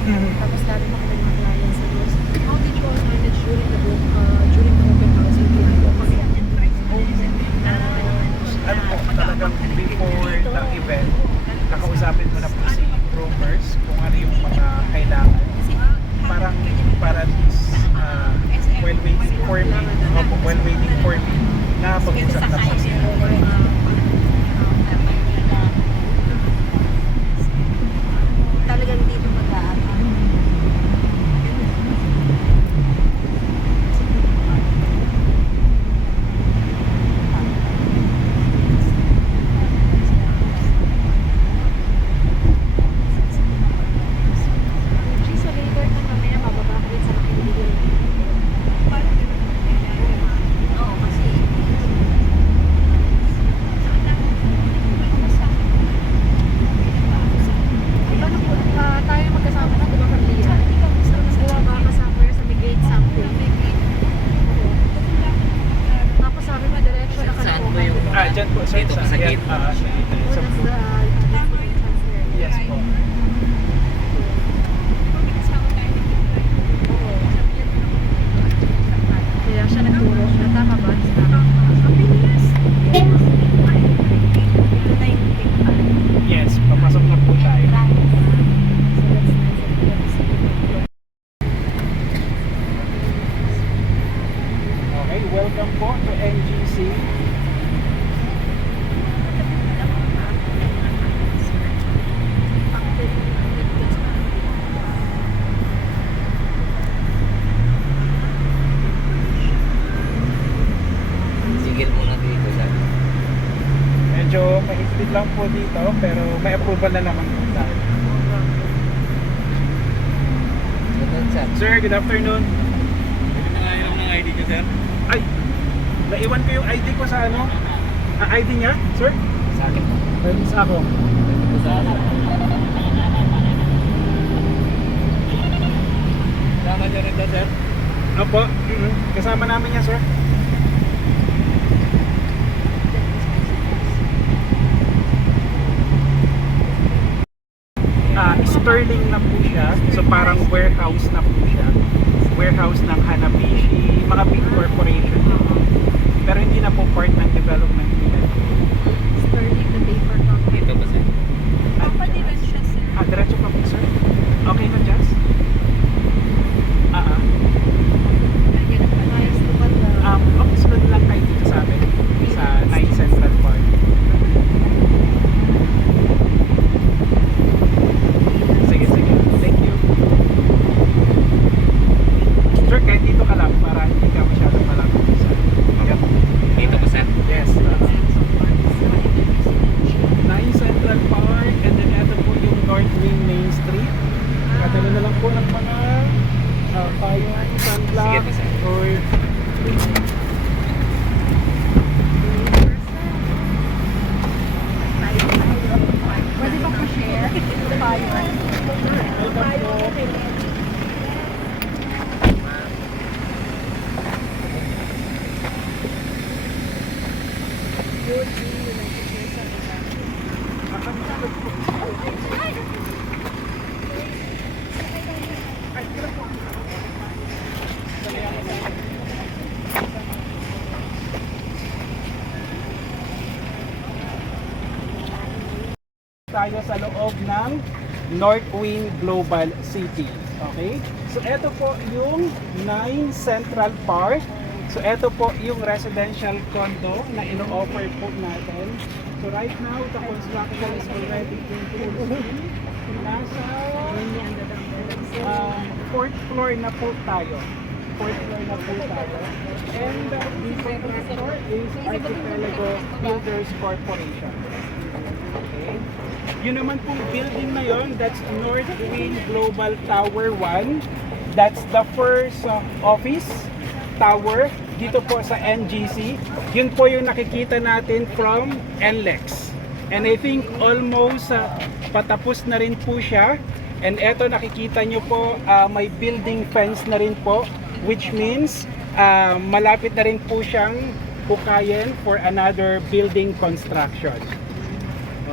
Tapos dati pa kami mga clients sa doors. How did you all manage during the open house with clients? Ano po, talagang before the event, nakausapin ko na po si groomers kung ano yung mga kailangan. Parang para at least while waiting for me, nakapag-usap na po sila. Talagang dito mag-aarap. So later na mamaya mababa ka rin sa makiligil. Oo, kasi iba na po, tayo magkasama na, di ba, familiar? Bumaba ka somewhere sa may gate something. Tapos sabi mo, diretso na ka na po. Dyan po, sir, Dito, sa sa gate. sa That's blue. the entrance area. Yes po. Kaya siya nagturo. Tama ba? Yes, papasok na po tayo. Okay, welcome po to NGC. Sigil muna dito sa Medyo mahigpit lang po dito, pero may approval na naman po tayo. sunod sa Sir, good afternoon. Pwede na nga ng ID ko, sir? Ay, naiwan ko yung ID ko sa ano? ID niya, sir? Sa akin po. Pwede sa ako. Pwede po sa akin. Sama niyo rin to, sir? Opo, kasama namin yan, sir. Sterling na po siya. So parang warehouse na po siya. Warehouse ng Hanabishi, mga big corporation. Pero hindi na po part ng development nila. Sterling the paper company. Dito ba, sir? Company rin siya, sir. Diretso pa po, sir. Okay na, Jazz? Ayos na ba na? Okay, sunod lang kayo dito sa amin. Sa 9 Central Park. Sige, sige. Thank you. Sir, kahit dito ka lang para hindi ka masyadong malapit sa... Yep. Dito ba, sir? Yes. 9 Central Park, and then ito po yung North Wing Main Street. Katalo na lang po ng mga payong sunblock Sige po, sir. or Pwede ba po share? tayo sa loob ng North Wing Global City. Okay? So ito po yung 9 Central Park. So ito po yung residential condo na ino-offer po natin. So right now, the construction is already in full swing. Nasa 4th floor na po tayo. 4th floor na po tayo. And the contractor is Archipelago Builders Corporation. Okay. Yun naman pong building na yun, that's North Wing Global Tower 1. That's the first office tower dito po sa NGC. Yun po yung nakikita natin from NLEX. And I think almost patapos na rin po siya. And eto nakikita nyo po, may building fence na rin po, which means malapit na rin po siyang hukayin for another building construction.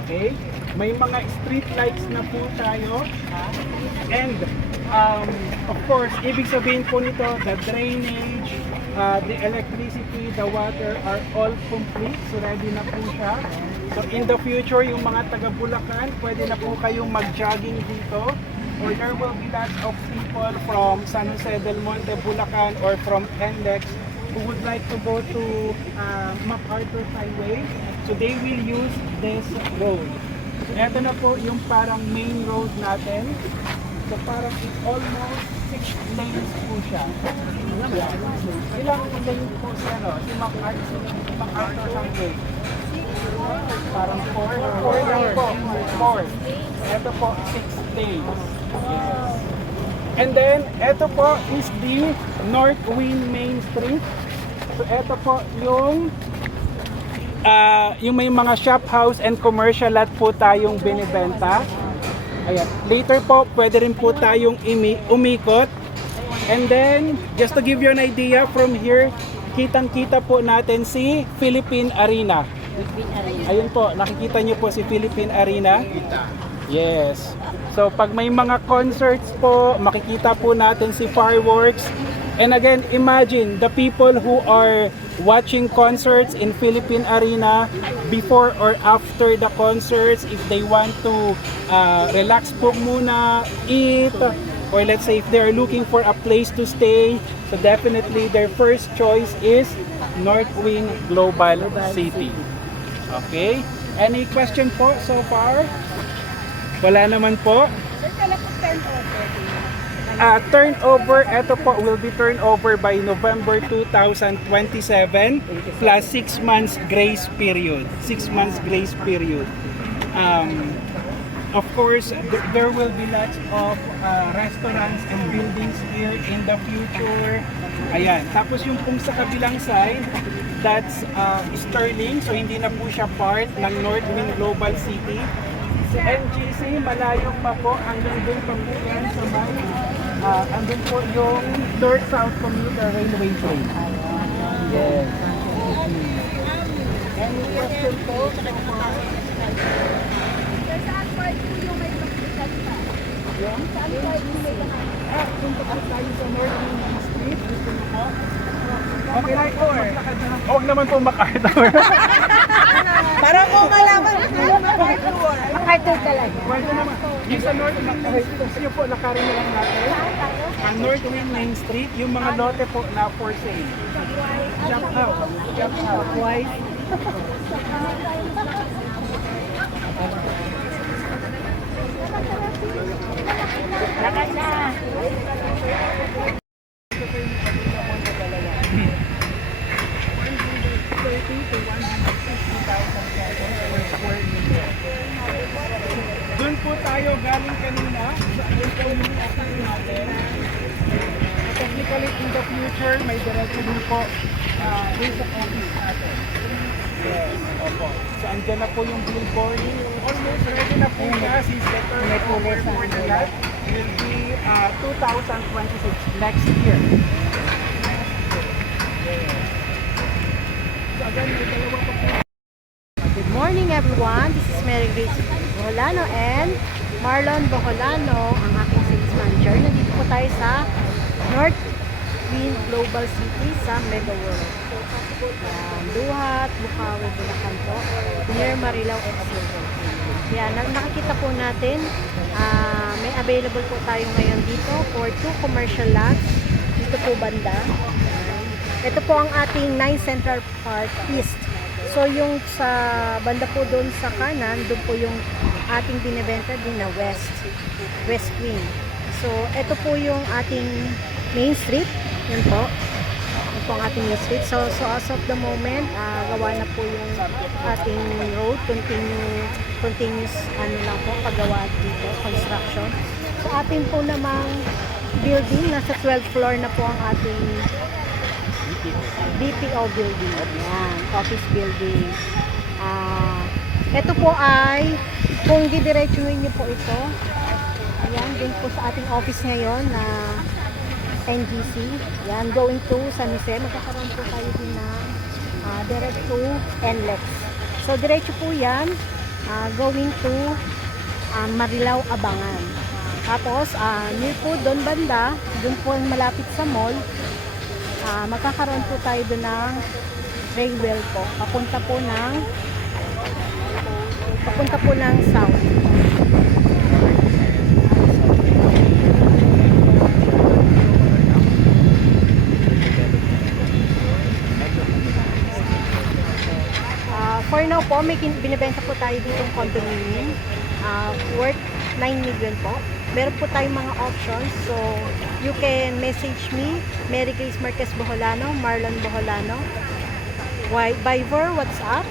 Okay? May mga street lights na po tayo And of course, ibig sabihin po nito, the drainage, the electricity, the water are all complete. So ready na po siya. So in the future, yung mga taga Bulacan, pwede na po kayong mag-jogging dito. Or there will be lots of people from San Jose del Monte, Bulacan, or from NLEX who would like to go to MacArthur Highway. So they will use this road. So ito na po yung parang main road natin. So parang it's almost 6 lanes po siya. Ilang lanes po siya, no? Si MacArthur Highway. Parang 4 lang po. 4. Ito po, 6 lanes. Yes. And then, ito po is the North Wing Main Street. So ito po yung may mga shop house and commercial lot po tayong binibenta. Ayan. Later po, pwede rin po tayong umikot. And then, just to give you an idea, from here, kitang-kita po natin si Philippine Arena. Ayun po, nakikita niyo po si Philippine Arena. Yes. So, pag may mga concerts po, makikita po natin si fireworks. And again, imagine the people who are watching concerts in Philippine Arena before or after the concerts, if they want to relax po muna, eat, or let's say if they're looking for a place to stay, so definitely their first choice is North Wing Global City. Okay? Any question po so far? Wala naman po. Sir, kala po turnover. Turnover, ito po will be turnover by November 2027 plus 6 months grace period. 6 months grace period. Of course, there will be lots of restaurants and buildings here in the future. Ayan. Tapos yung pong sa kabilang side, that's Sterling. So hindi na po siya part ng North Wing Global City. Si NGC, malayo pa po. Hanggang doon pa po yan sa may andun po yung North-South Commuter Railway train. Yes. Any question po? Saan part po yung may kapitan pa? Yung? Saan part yung may kapitan? Punta po tayo sa North Wing Street. Dito na po. Okay lang po. Huwag naman po MacArthur. Para mo malaman. MacArthur talaga. Pwede naman. Yung sa North Wing Main Street, yun po, nakarin na lang natin. Ang North Wing Main Street, yung mga lote po na for sale. Jump out. Jump out. White. Lakad na. Doon po tayo galing kanina. So, ayun po yung office natin. Technically, in the future, may diretso din po dun sa office natin. Yes, opo. So, andyan na po yung billboard. Almost ready na po siya. Since the turnover for the lot will be 2026, next year. Yes. So, again, may dalawa pa po. Good morning everyone, this is Mary Grace Boholano and Marlon Boholano, ang aking sales manager. Nandito po tayo sa North Wing Global City sa Mega World. Yan, Duhat, Bukawi, Bulacan po, near Marilao Expo. Yan, nakikita po natin, may available po tayo ngayon dito for 2 commercial lots. Dito po banda. Ito po ang ating 9 Central Park East. So yung sa banda po doon sa kanan, doon po yung ating binibenta din na West Wing. So ito po yung ating main street, yun po. Yun po ang ating main street. So as of the moment, gawa na po yung ating road, continuous ano lang po, paggawa dito, construction. So ating po namang building, nasa 12th floor na po ang ating BPO building. Yan, office building. Ito po ay, kung didiretsuhin niyo po ito, ayan, din po sa ating office ngayon na NGC. Yan, going to San Jose. Magkakaroon po tayo din na direct to NLEX. So, diretso po yan, going to Marilao, Abangan. Tapos, near po doon banda, doon po malapit sa mall, magkakaroon po tayo doon ng railway po. Papunta po ng south. For now po, may binibenta po tayo ditong condominium worth 9 million po. Meron po tayong mga options. So, you can message me, Mary Grace Marquez Boholano, Marlon Boholano. Viber, WhatsApp,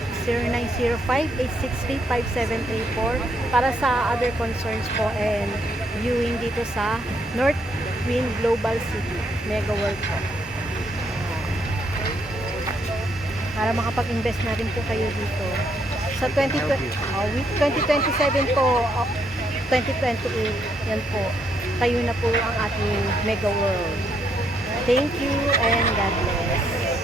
0905-863-5734 para sa other concerns po and viewing dito sa North Wind Global City, Mega World po. Para makapag-invest na rin po kayo dito. Sa 2027 po, 2028, yan po. Tayo na po ang ating Mega World. Thank you and God bless.